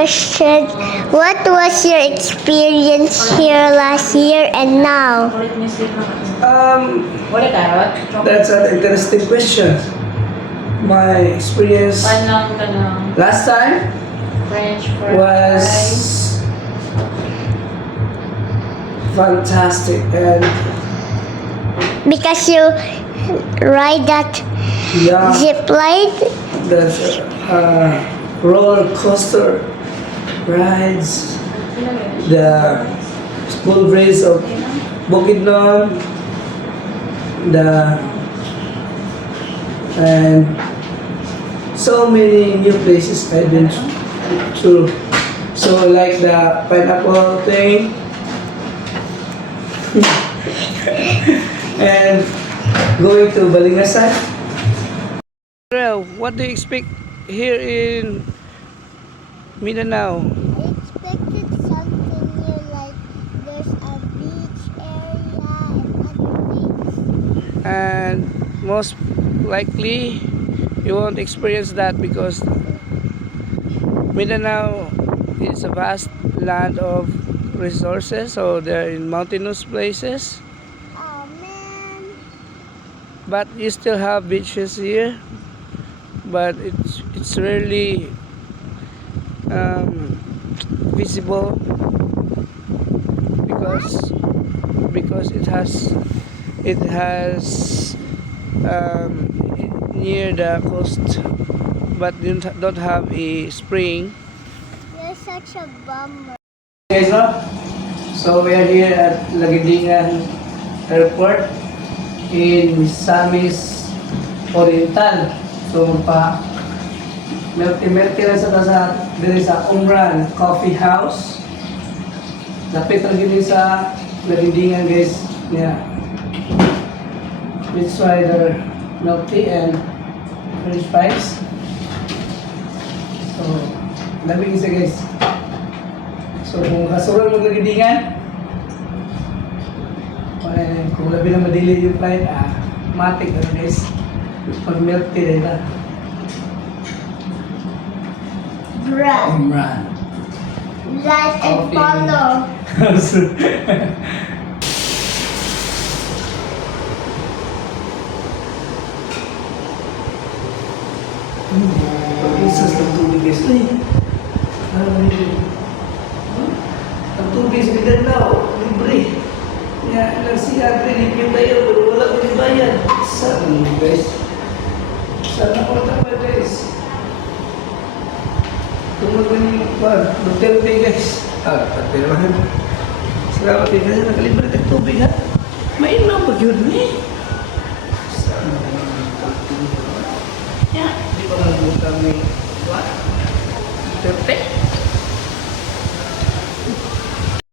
question. What was your experience here last year and now? That's an interesting question. My experience last time French fries. was fantastic, and Because you ride that yeah, zip line? that's roller coaster rides, the school breeze of Bukidnon, and so many new places I've been through. So like the pineapple thing, and going to Balingasan. Well, what do you expect here in Mindanao? I expected something new, like there's a beach area and other things. And most likely you won't experience that because Mindanao is a vast land of resources, so they're in mountainous places, Oh man. but you still have beaches here, but it's rarely visible because it has near the coast, but don't have a spring. You're such a bummer. Guys, no? So we are here at Lagidingan Airport in Misamis Oriental. So pa melty lang sa diri sa Umran Coffee House. Lapit lang din sa Lagidingan, guys. Yeah. That's why they're milky and French fries. So, lamig isa, guys. So, kung kasuran mo Lagidingan, kung labi na madili yung flight, matik na, guys. Pag milky rin na. Bruh. Umran. Like and Coffee. follow. Pag-isas ng tubig, guys. Ay! Ang tubig sa Mindanao, libre. Kaya nagsiya, pinipin tayo, pero wala ko bayad. Saan, guys? Sana ko tama, guys. Tumagal yung Duterte, guys. Pati naman. Salamat din kasi nakalibre ng tubig, ha? Mainam pag yun, eh.